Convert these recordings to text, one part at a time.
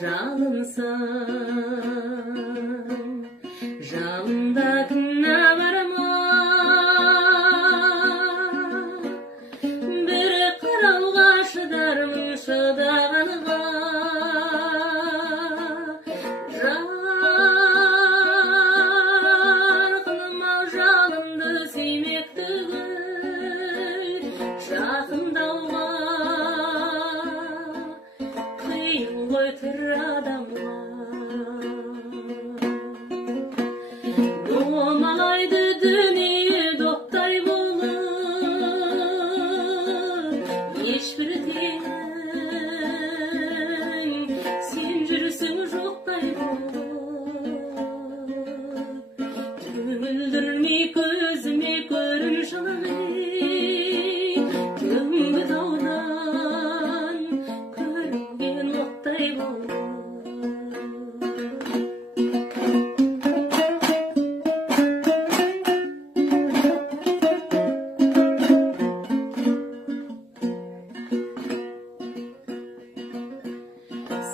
жалынсаң, жалында күнә бар ма? Бір қарауға шыдармын шыдағанға. Жарқыным-ау, жалынды сүймек түгіл, жақындауға қиын ғой тірі адамға. Домалайды дүние доптай болып, ешбір теңің сен жүрсің жоқтай болып. Күлдірмей көзіме көрін жылы, түнгі таудан көрінген оттай болып.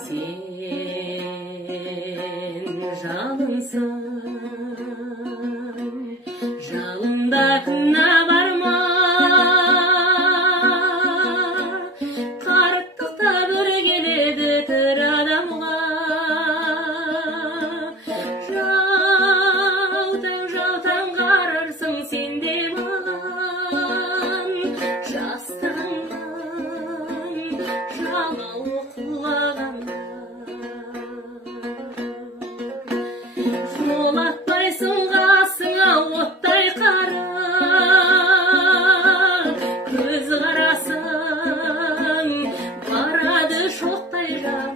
Сен жалынсаң, жалында күнә бар ма? Қарттықта бір келеді тірі адамға. Жаутаң қарарсың сен де маған, жастығыңнан жалау құлағанда. Жолатпайсың қасыңа оттай қара, көз қарасың барады шоқтай жар.